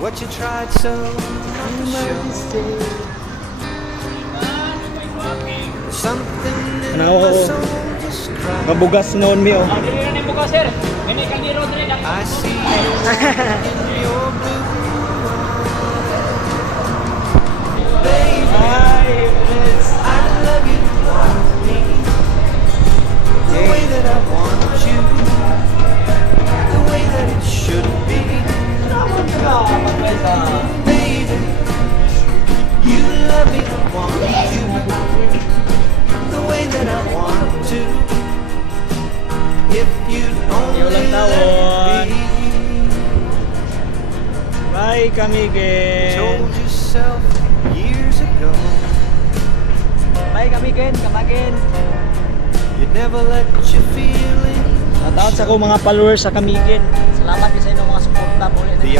what you tried so not to show. Something in Ano, my soul just cried. Kabugas noon mi oh. I see you in your blue eyes. Baby, I love you, want me the way that I want you, the way that it should be. Baby, you love me, want you the way that I want to. If you'd only Walang let tawon. me. Bye Kamigen. Told yourself years ago Bye Kamigen, Kamagin. you'd never let your feelings Shoutout sa ko mga followers sa Kamigen. Salamat sa inyong mga suporta. the